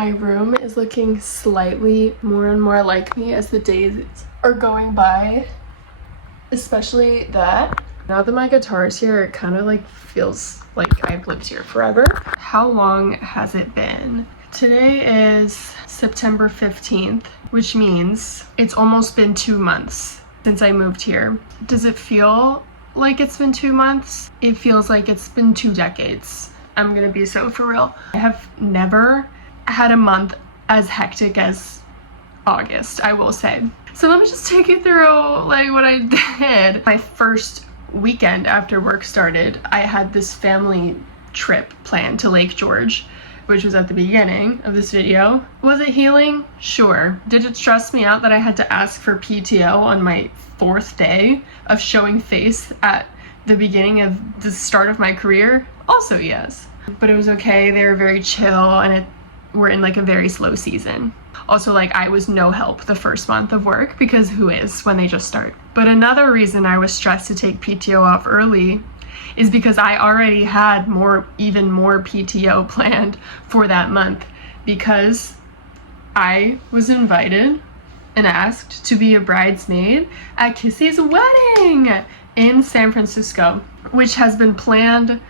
My room is looking slightly more and more like me as the days are going by, especially that. Now that my guitar's here, it kind of like feels like I've lived here forever. How long has it been? Today is September 15th, which means it's almost been 2 months since I moved here. Does it feel like it's been 2 months? It feels like it's been 2 decades. I'm gonna be so for real. I have never had a month as hectic as August, I will say. So let me just take you through like what I did. My first weekend after work started, I had this family trip planned to Lake George, which was at the beginning of this video. Was it healing? Sure. Did it stress me out that I had to ask for PTO on my 4th day of showing face at the beginning of the start of my career? Also yes. But it was okay. They were very chill, and we're in like a very slow season. Also, like, I was no help the first month of work, because who is when they just start? But another reason I was stressed to take PTO off early is because I already had even more PTO planned for that month, because I was invited and asked to be a bridesmaid at Kissy's wedding in San Francisco, which has been planned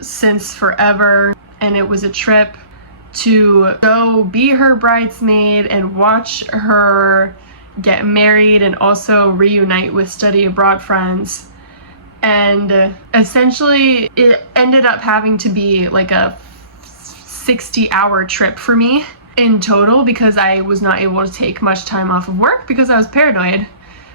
since forever. And it was a trip to go be her bridesmaid and watch her get married, and also reunite with study abroad friends. And essentially it ended up having to be like a 60-hour trip for me in total, because I was not able to take much time off of work because I was paranoid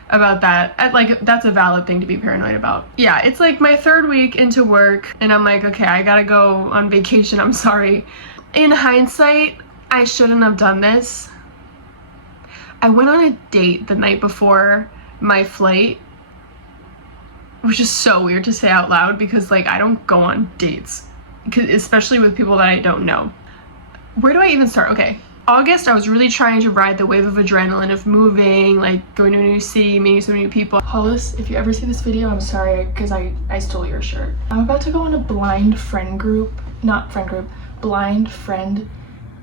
about that. Like, that's a valid thing to be paranoid about. Yeah, it's like my 3rd week into work and I'm like, okay, I gotta go on vacation. I'm sorry. In hindsight, I shouldn't have done this. I went on a date the night before my flight, which is so weird to say out loud, because like, I don't go on dates, especially with people that I don't know. Where do I even start? Okay. August, I was really trying to ride the wave of adrenaline of moving, like going to a new city, meeting some new people. Hollis, if you ever see this video, I'm sorry, because I stole your shirt. I'm about to go on a blind friend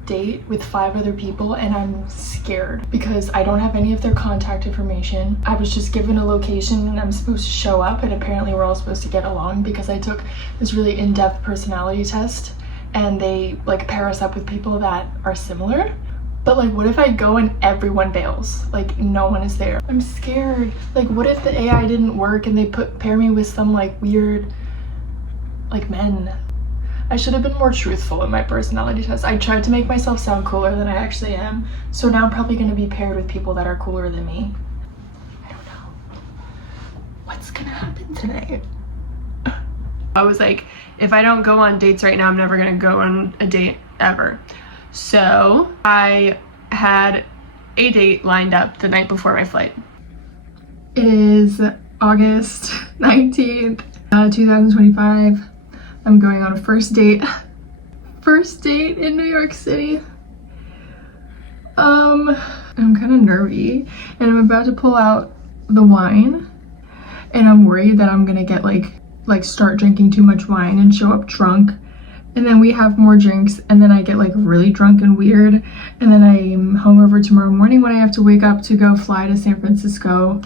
date with 5 other people, and I'm scared because I don't have any of their contact information. I was just given a location and I'm supposed to show up, and apparently we're all supposed to get along because I took this really in-depth personality test, and they like pair us up with people that are similar. But like, what if I go and everyone bails? Like, no one is there. I'm scared. Like, what if the AI didn't work and they pair me with some like weird like men? I should have been more truthful in my personality test. I tried to make myself sound cooler than I actually am. So now I'm probably going to be paired with people that are cooler than me. I don't know. What's gonna happen tonight? I was like, if I don't go on dates right now, I'm never gonna go on a date ever. So I had a date lined up the night before my flight. It is August 19th, 2025. I'm going on a first date in New York City. I'm kind of nervy, and I'm about to pull out the wine, and I'm worried that I'm gonna get like start drinking too much wine and show up drunk, and then we have more drinks, and then I get like really drunk and weird, and then I'm hungover tomorrow morning when I have to wake up to go fly to San Francisco.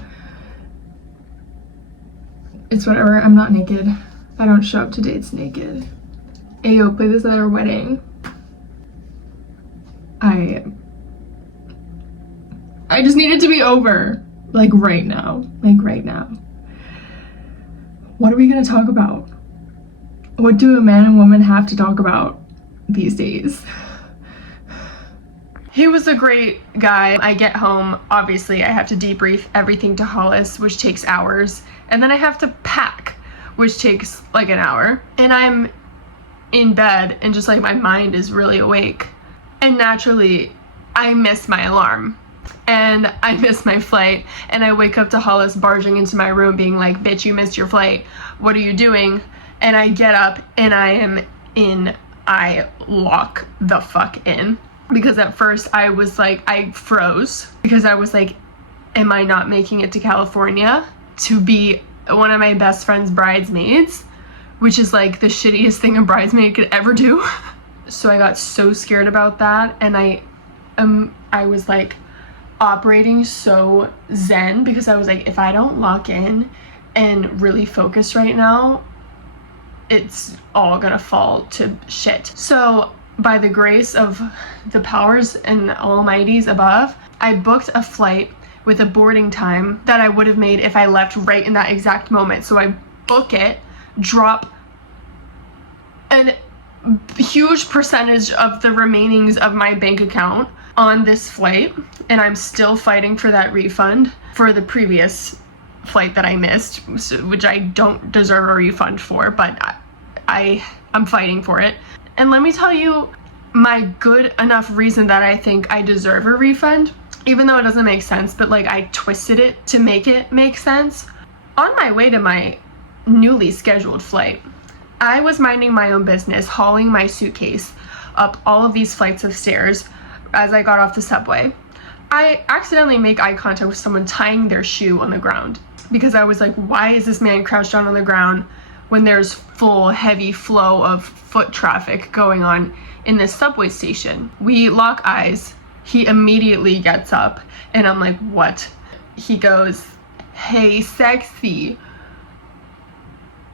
It's whatever. I'm not naked. I don't show up to dates naked. Ayo, play this at our wedding. I just need it to be over. Like right now. Like right now. What are we gonna talk about? What do a man and woman have to talk about these days? He was a great guy. I get home, obviously I have to debrief everything to Hollis, which takes hours. And then I have to pack, which takes like an hour. And I'm in bed and just like my mind is really awake. And naturally, I miss my alarm. And I miss my flight. And I wake up to Hollis barging into my room being like, bitch, you missed your flight. What are you doing? And I get up and I lock the fuck in. Because at first I was like, I froze. Because I was like, am I not making it to California to be one of my best friend's bridesmaids? Which is like the shittiest thing a bridesmaid could ever do. So I got so scared about that, and I was like operating so zen, because I was like, if I don't lock in and really focus right now, it's all gonna fall to shit. So by the grace of the powers and almighties above, I booked a flight with a boarding time that I would have made if I left right in that exact moment. So I book it, drop a huge percentage of the remainings of my bank account on this flight, and I'm still fighting for that refund for the previous flight that I missed, which I don't deserve a refund for, but I'm fighting for it. And let me tell you my good enough reason that I think I deserve a refund, even though it doesn't make sense, but like I twisted it to make it make sense. On my way to my newly scheduled flight, I was minding my own business, hauling my suitcase up all of these flights of stairs as I got off the subway. I accidentally make eye contact with someone tying their shoe on the ground, because I was like, why is this man crouched down on the ground when there's full heavy flow of foot traffic going on in this subway station? We lock eyes. He immediately gets up, and I'm like, what? He goes, hey, sexy.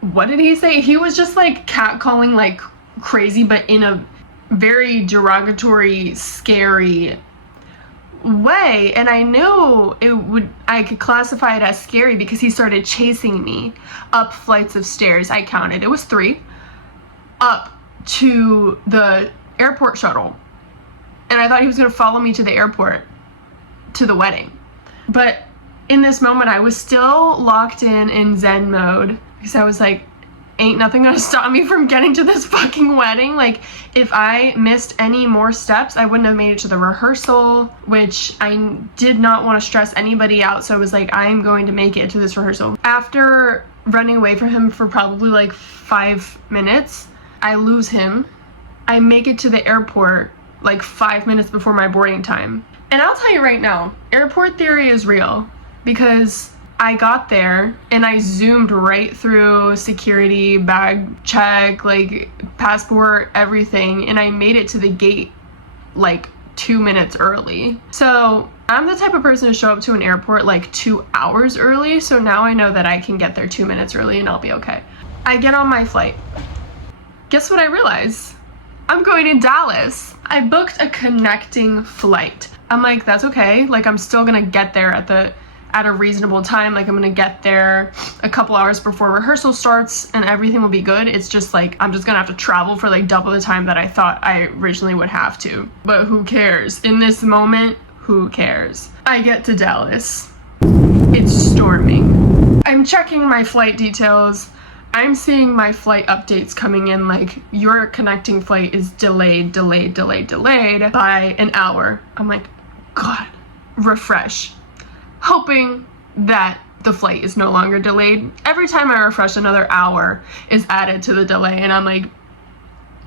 What did he say? He was just like catcalling like crazy, but in a very derogatory, scary way. And I knew I could classify it as scary because he started chasing me up flights of stairs. I counted, it was 3, up to the airport shuttle. And I thought he was gonna follow me to the airport, to the wedding. But in this moment, I was still locked in Zen mode, because I was like, ain't nothing gonna stop me from getting to this fucking wedding. Like, if I missed any more steps, I wouldn't have made it to the rehearsal, which I did not want to stress anybody out. So I was like, I'm going to make it to this rehearsal. After running away from him for probably like 5 minutes, I lose him. I make it to the airport like 5 minutes before my boarding time. And I'll tell you right now, airport theory is real, because I got there and I zoomed right through security, bag check, like passport, everything, and I made it to the gate like 2 minutes early. So I'm the type of person to show up to an airport like 2 hours early, so now I know that I can get there 2 minutes early and I'll be okay. I get on my flight. Guess what I realize? I'm going to Dallas. I booked a connecting flight. I'm like, that's okay. Like, I'm still gonna get there at a reasonable time. Like, I'm gonna get there a couple hours before rehearsal starts and everything will be good. It's just like, I'm just gonna have to travel for like double the time that I thought I originally would have to. But who cares? In this moment, who cares? I get to Dallas. It's storming. I'm checking my flight details. I'm seeing my flight updates coming in like, your connecting flight is delayed by an hour. I'm like, God, refresh. Hoping that the flight is no longer delayed. Every time I refresh, another hour is added to the delay, and I'm like,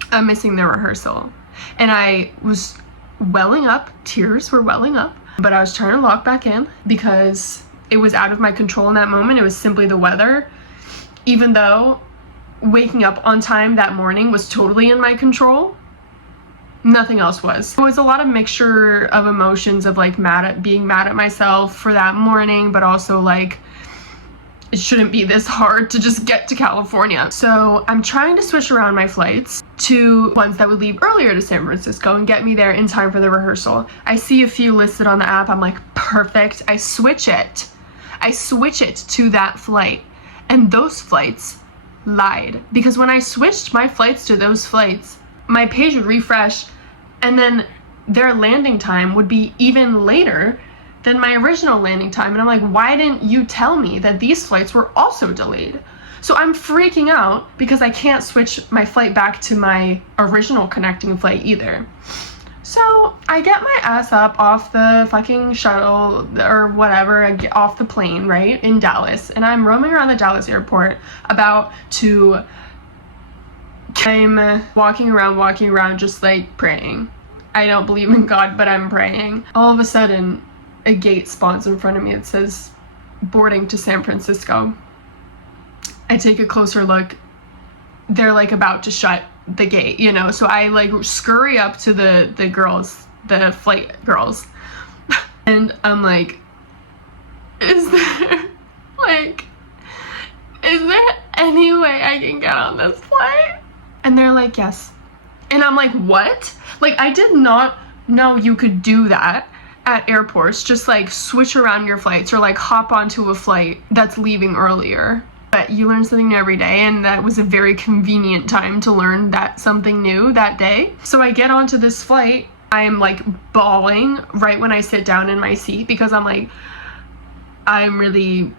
I'm missing the rehearsal. And I was welling up, tears were welling up, but I was trying to lock back in because it was out of my control in that moment. It was simply the weather, even though waking up on time that morning was totally in my control. Nothing else was. It was a lot of mixture of emotions of like being mad at myself for that morning, but also like, it shouldn't be this hard to just get to California. So I'm trying to switch around my flights to ones that would leave earlier to San Francisco and get me there in time for the rehearsal. I see a few listed on the app. I'm like, perfect. I switch it to that flight. And those flights lied, because when I switched my flights to those flights, my page would refresh and then their landing time would be even later than my original landing time. And I'm like, why didn't you tell me that these flights were also delayed? So I'm freaking out because I can't switch my flight back to my original connecting flight either. So I get my ass up off the fucking shuttle or whatever, I get off the plane, right, in Dallas. And I'm roaming around the Dallas airport I'm walking around just like praying. I don't believe in God, but I'm praying. All of a sudden, a gate spawns in front of me. It says, boarding to San Francisco. I take a closer look. They're like about to shut the gate, you know? So I like scurry up to the girls, the flight girls, and I'm like, is there any way I can get on this flight? And they're like, yes. And I'm like, what? Like, I did not know you could do that at airports, just like switch around your flights or like hop onto a flight that's leaving earlier. But you learn something new every day, and that was a very convenient time to learn that something new that day. So I get onto this flight, I'm like bawling right when I sit down in my seat because I'm like, I'm really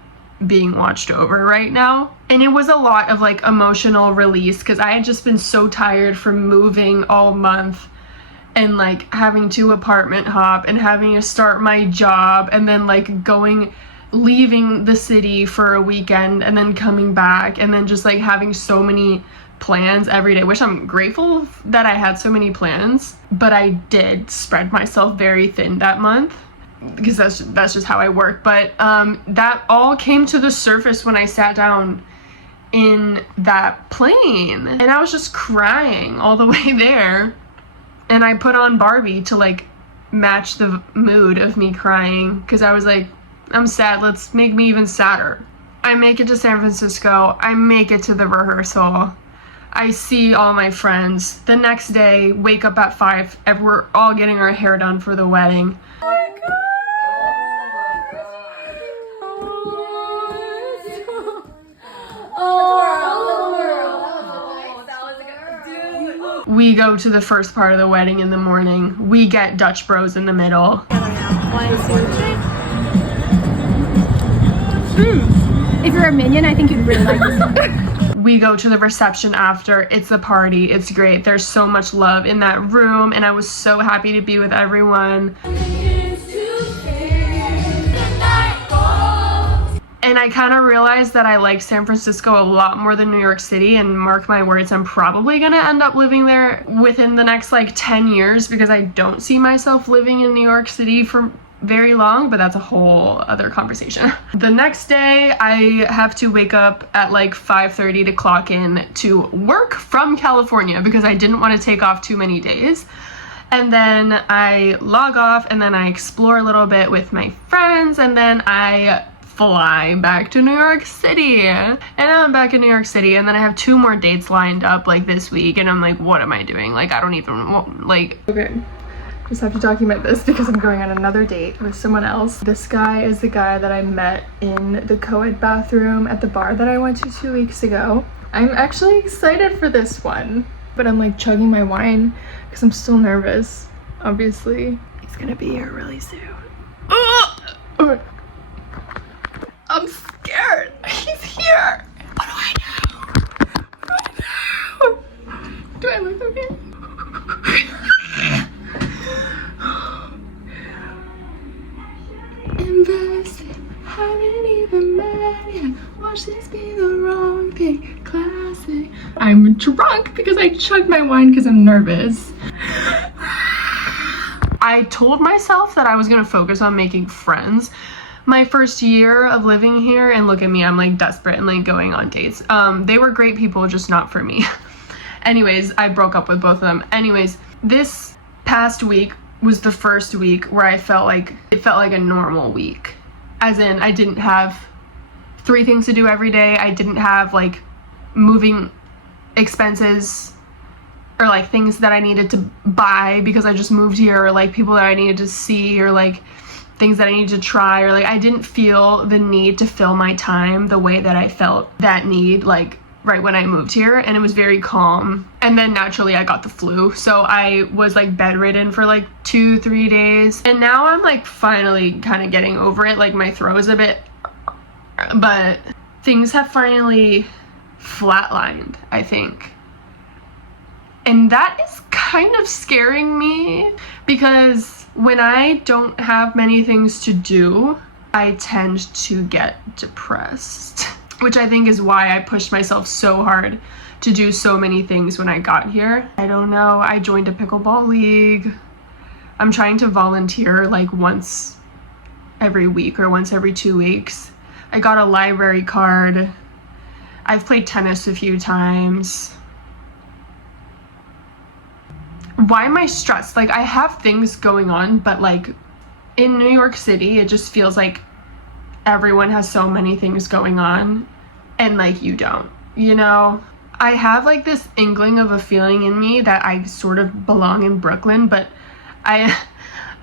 being watched over right now. And it was a lot of like emotional release because I had just been so tired from moving all month and like having to apartment hop and having to start my job and then like leaving the city for a weekend and then coming back and then just like having so many plans every day, which I'm grateful that I had so many plans, but I did spread myself very thin that month because that's just how I work. But that all came to the surface when I sat down in that plane, and I was just crying all the way there. And I put on Barbie to like match the mood of me crying because I was like, I'm sad, let's make me even sadder. I make it to San Francisco, I make it to the rehearsal, I see all my friends. The next day, wake up at 5, we're all getting our hair done for the wedding. Oh my God. We go to the first part of the wedding in the morning. We get Dutch Bros in the middle. 1, 2, 3. If you're a minion, I think you'd really like this one. We go to the reception after. It's a party. It's great. There's so much love in that room, and I was so happy to be with everyone. And I kind of realized that I like San Francisco a lot more than New York City, and mark my words, I'm probably gonna end up living there within the next like 10 years because I don't see myself living in New York City for very long, but that's a whole other conversation. The next day, I have to wake up at like 5:30 to clock in to work from California because I didn't want to take off too many days. And then I log off and then I explore a little bit with my friends, and then I fly back to New York City. And now I'm back in New York City, and then I have 2 more dates lined up like this week, and I'm like, what am I doing? Like, I don't even like. Okay, just have to document this because I'm going on another date with someone else. This guy is the guy that I met in the co-ed bathroom at the bar that I went to 2 weeks ago. I'm actually excited for this one, but I'm like chugging my wine because I'm still nervous, obviously. He's gonna be here really soon. I'm scared. He's here. What do I do? Do I look okay? Invested, haven't even met yet. Watch this be the wrong thing. Classic. I'm drunk because I chugged my wine because I'm nervous. I told myself that I was gonna focus on making friends my first year of living here, and look at me, I'm like desperate and like going on dates. They were great people, just not for me. Anyways, I broke up with both of them. Anyways, this past week was the first week where it felt like a normal week. As in, I didn't have 3 things to do every day. I didn't have like moving expenses or like things that I needed to buy because I just moved here, or like people that I needed to see, or like things that I need to try, or like I didn't feel the need to fill my time the way that I felt that need like right when I moved here, and it was very calm. And then naturally I got the flu, so I was like bedridden for like 2-3 days, and now I'm like finally kind of getting over it. Like my throat is a bit, but things have finally flatlined, I think. And that is kind of scaring me because when I don't have many things to do, I tend to get depressed, which I think is why I pushed myself so hard to do so many things when I got here. I don't know, I joined a pickleball league. I'm trying to volunteer like once every week or once every 2 weeks. I got a library card. I've played tennis a few times. why am I stressed? Like, I have things going on, but like in New York City, it just feels like everyone has so many things going on and like you don't, you know? I have like this inkling of a feeling in me that I sort of belong in Brooklyn, but I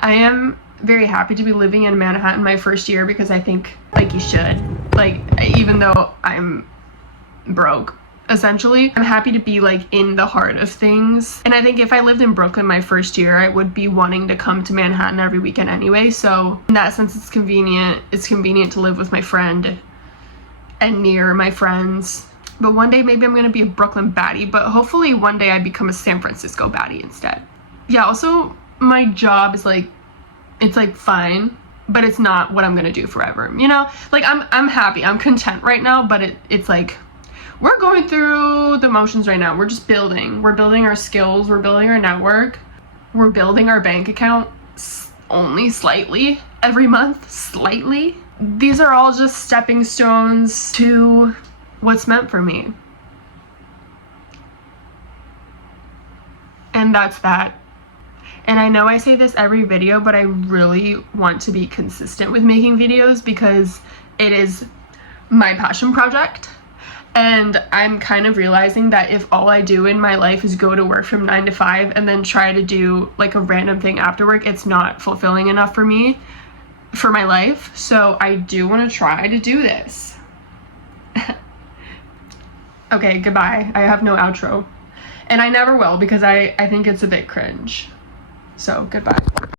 I am very happy to be living in Manhattan my first year because I think like you should. Like, even though I'm broke, essentially, I'm happy to be like in the heart of things. And I think if I lived in Brooklyn my first year, I would be wanting to come to Manhattan every weekend anyway. So in that sense, it's convenient. It's convenient to live with my friend and near my friends. But one day maybe I'm gonna be a Brooklyn baddie, but hopefully one day I become a San Francisco baddie instead. Yeah, also my job is like, it's like fine, but it's not what I'm gonna do forever, you know? Like I'm happy, I'm content right now, but it's like, we're going through the motions right now. We're just building. We're building our skills, we're building our network, we're building our bank account only slightly every month, slightly. These are all just stepping stones to what's meant for me. And that's that. And I know I say this every video, but I really want to be consistent with making videos because it is my passion project. And I'm kind of realizing that if all I do in my life is go to work from 9 to 5 and then try to do like a random thing after work, it's not fulfilling enough for me, for my life. So I do want to try to do this. Okay, goodbye. I have no outro. And I never will because I think it's a bit cringe. So, goodbye.